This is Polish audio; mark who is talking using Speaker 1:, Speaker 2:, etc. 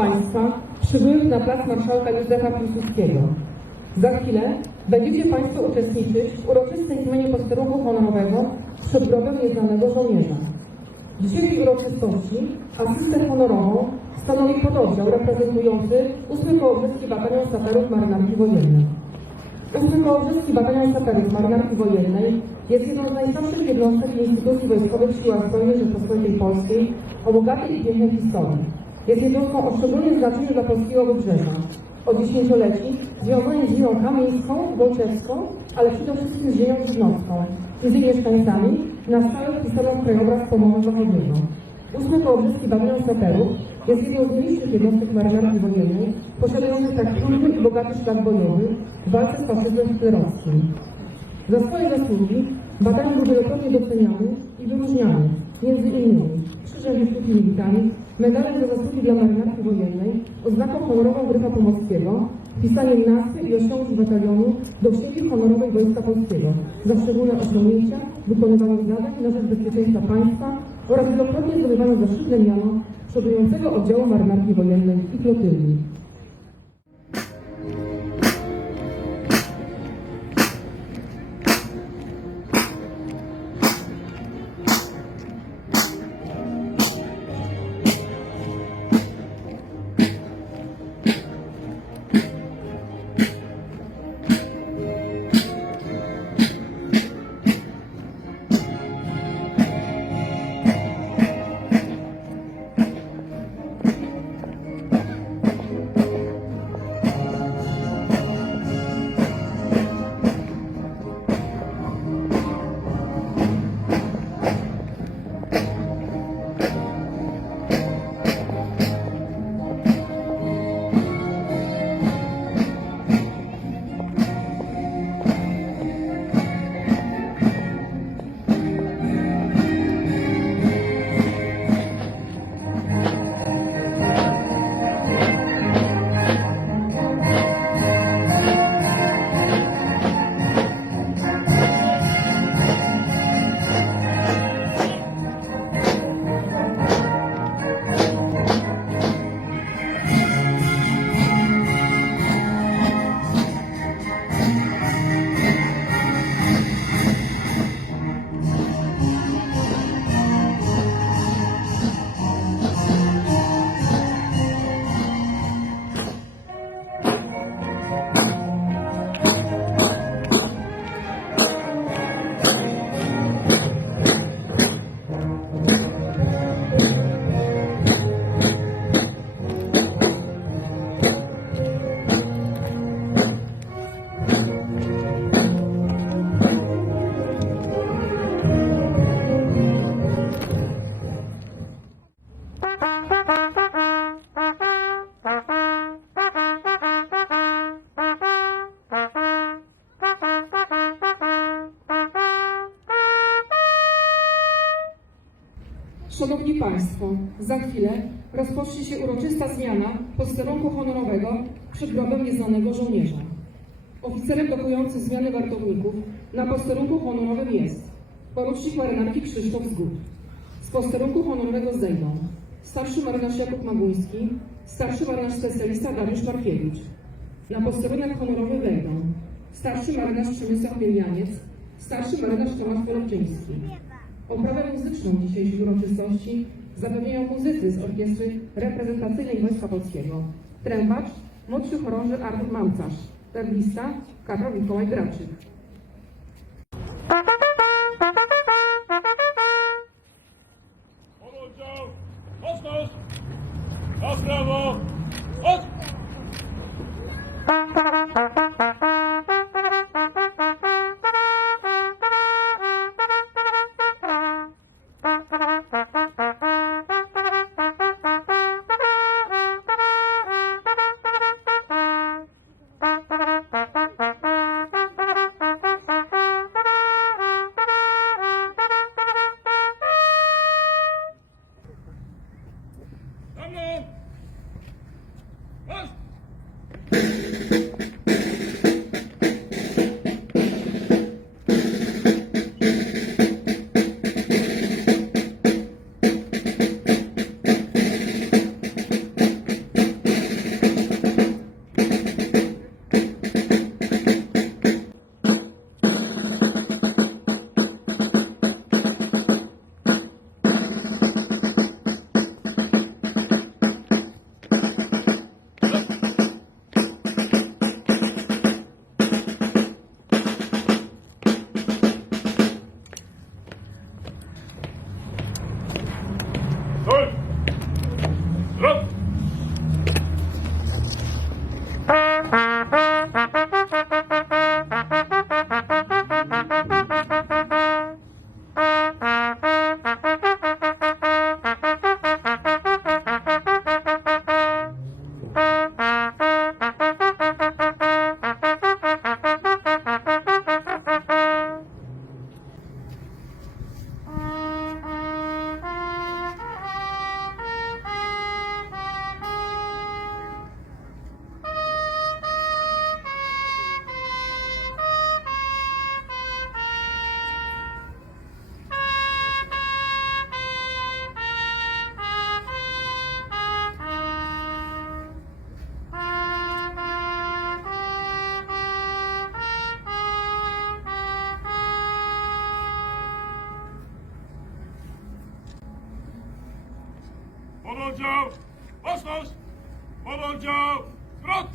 Speaker 1: Państwa przybyłych na plac Marszałka Józefa Piłsudskiego. Za chwilę będziecie Państwo uczestniczyć w uroczystej zmianie posterunku honorowego przed grobem nieznanego żołnierza. W dzisiejszej uroczystości asystę honorową stanowi pododdział reprezentujący 8 Kołobrzeski Batalion Saperów Marynarki Wojennej. 8 Kołobrzeski Batalion Saperów Marynarki Wojennej jest jedną z najstarszych jednostek instytucji wojskowych Siłach Zbrojnych Rzeczypospolitej Polskiej o bogatej i pięknej historii. Jest jednostką o szczególnym znaczeniu dla polskiego wybrzeża. Od dziesięcioleci związanej z ziemią kamieńską, wolczewską, ale przede wszystkim z ziemią żydnowską i z jej mieszkańcami na stałe wpisano krajobraz Pomorza Zachodniego. Ósmy Kołobrzeski Batalion Saperów jest jedną z najliczniejszych jednostek marynarki wojennej, posiadających tak trudny i bogaty szlak bojowy w walce z faszyzmem hitlerowskim. Za swoje zasługi batalion był wielokrotnie doceniany i wyróżniany, między innymi Krzyżem Wyświetli Militari, medalem za zasługi dla marynarki wojennej, oznaką honorową Gryfa Pomorskiego, wpisaniem nazwy i osiągnięć batalionu do Księgi Honorowej Wojska Polskiego za szczególne osiągnięcia wykonywanych zadań na rzecz bezpieczeństwa państwa oraz wielokrotnie zdobywano zaszczytne miano przodującego oddziału marynarki wojennej i flotylli. Szanowni Państwo, za chwilę rozpocznie się uroczysta zmiana posterunku honorowego przed grobem nieznanego żołnierza. Oficerem dokującym zmiany wartowników na posterunku honorowym jest porucznik marynarki Krzysztof Zgód. Z posterunku honorowego zejdą starszy marynarz Jakub Maguński, starszy marynarz specjalista Dariusz Markiewicz. Na posterunek honorowy wejdą starszy marynarz Przemysław Bielianiec, starszy marynarz Tomasz Polowczyński. Oprawę muzyczną dzisiejszej uroczystości zapewniają muzycy z orkiestry reprezentacyjnej Wojska Polskiego. Trębacz, młodszy chorąży Artur Mamcarz, terlista Karol Mikołaj Graczyk.
Speaker 2: Pododdział! Mocność! Pododdział! Zwrot!